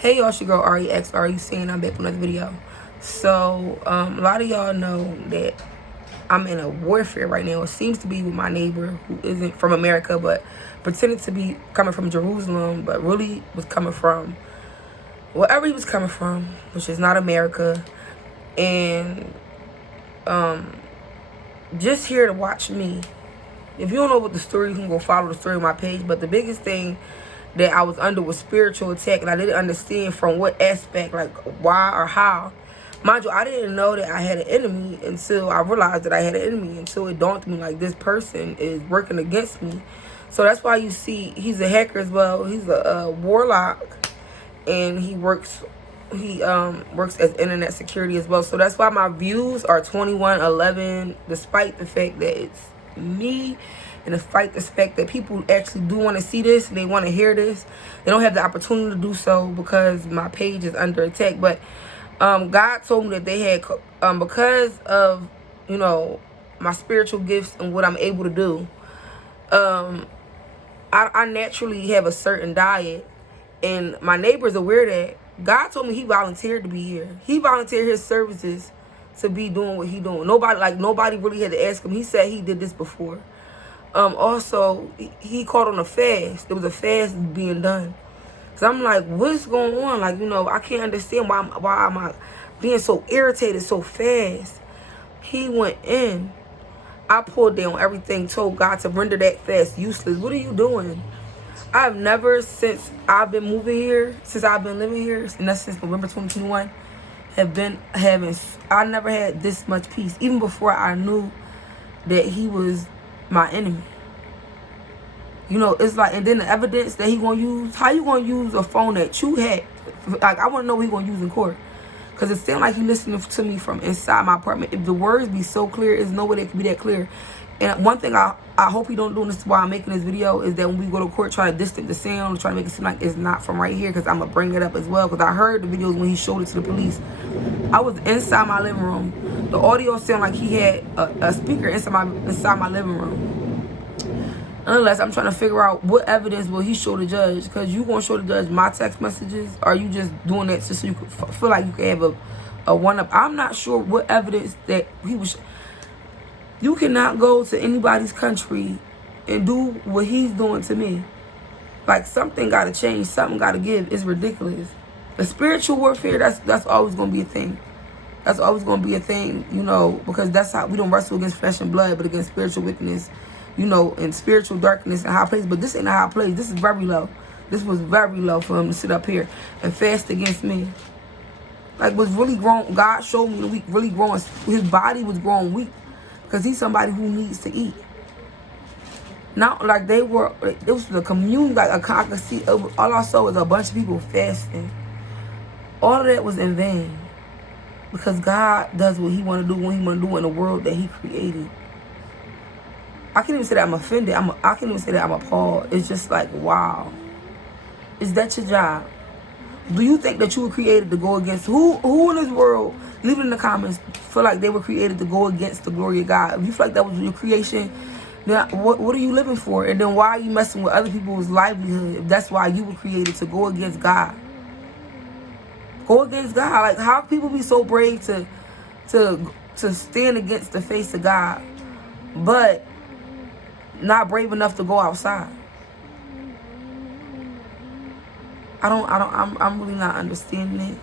Hey y'all, it's your girl REX, Usain. I'm back with another video. So, a lot of y'all know that I'm in a warfare right now. It seems to be with my neighbor who isn't from America, but pretended to be coming from Jerusalem, but really was coming from wherever he was coming from, which is not America. And just here to watch me. If you don't know what the story, you can go follow the story on my page. But the biggest thing that I was under was spiritual attack, and I didn't understand from what aspect, like why or how. Mind you, I didn't know that I had an enemy until I realized that I had an enemy, until it dawned on me like this person is working against me. So that's why you see he's a hacker as well. He's a warlock, and he works as internet security as well. So that's why my views are 2111, despite the fact that it's me, and despite the fact that people actually do want to see this, they want to hear this. They don't have the opportunity to do so because my page is under attack. But God told me that they had, because of, my spiritual gifts and what I'm able to do, I naturally have a certain diet, and my neighbor's aware that God told me he volunteered to be here. He volunteered his services to be doing what he doing. Nobody really had to ask him. He said he did this before. Also, he called on a fast. There was a fast being done. So I'm like, what's going on? I can't understand why am I being so irritated so fast. He went in. I pulled down everything, told God to render that fast useless. What are you doing? I've never, since I've been moving here, since I've been living here, and that's since November 2021, I never had this much peace. Even before I knew that he was my enemy. It's like, and then the evidence that he gonna use, how you gonna use a phone that you hacked? Like, I wanna know what he gonna use in court. Because it seemed like he listening to me from inside my apartment. If the words be so clear, there's no way they can be that clear. And one thing I hope he don't do, and this is why I'm making this video, is that when we go to court, try to distance the sound, try to make it seem like it's not from right here, because I'm gonna bring it up as well. Because I heard the videos when he showed it to the police. I was inside my living room. The audio sounded like he had a speaker inside my living room. Unless I'm trying to figure out what evidence will he show the judge. Because you going to show the judge my text messages? Or are you just doing that just so you could feel like you can have a one-up? I'm not sure what evidence that he was. You cannot go to anybody's country and do what he's doing to me. Like, something got to change. Something got to give. It's ridiculous. The spiritual warfare, that's always going to be a thing. That's always going to be a thing, because that's how we don't wrestle against flesh and blood, but against spiritual wickedness, and spiritual darkness and high place. But this ain't a high place. This is very low. This was very low for him to sit up here and fast against me. Like, was really grown. God showed me the weak, really growing. His body was growing weak because he's somebody who needs to eat. Not like they were. It was the community. Like, I could see. All I saw was a bunch of people fasting. All of that was in vain, because God does what he want to do when he want to do in the world that he created. I can't even say that I'm offended. I can't even say that I'm appalled. It's just like, wow. Is that your job? Do you think that you were created to go against who in this world, leave it in the comments, feel like they were created to go against the glory of God? If you feel like that was your creation, then what are you living for? And then why are you messing with other people's livelihood if that's why you were created, to go against God? Go against God. Like, how people be so brave to stand against the face of God, but not brave enough to go outside? I'm really not understanding it.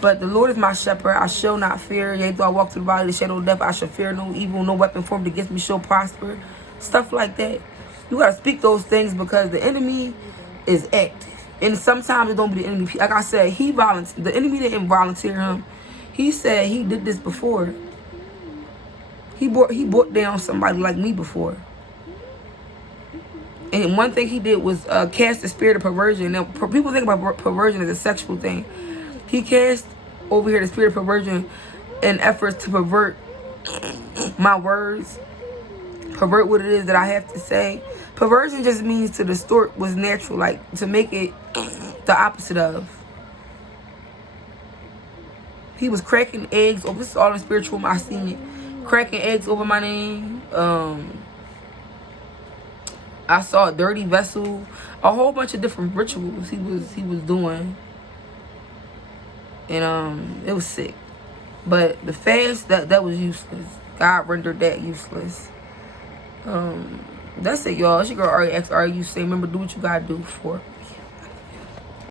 But the Lord is my shepherd, I shall not fear. Yea, though I walk through the valley of the shadow of death, I shall fear no evil. No weapon formed against me shall prosper. Stuff like that. You gotta speak those things, because the enemy is active. And sometimes it don't be the enemy. Like I said, the enemy didn't volunteer him. He said he did this before. He brought down somebody like me before. And one thing he did was cast the spirit of perversion. Now, people think about perversion as a sexual thing. He cast over here the spirit of perversion in efforts to pervert my words, pervert what it is that I have to say. Perversion just means to distort what's natural, like to make it the opposite of. He was cracking eggs over. This is all in spiritual. I seen it. Cracking eggs over my name. I saw a dirty vessel, a whole bunch of different rituals he was doing. And it was sick. But the fast, that was useless. God rendered that useless. That's it, y'all. It's your girl Usain. Remember, do what you gotta do for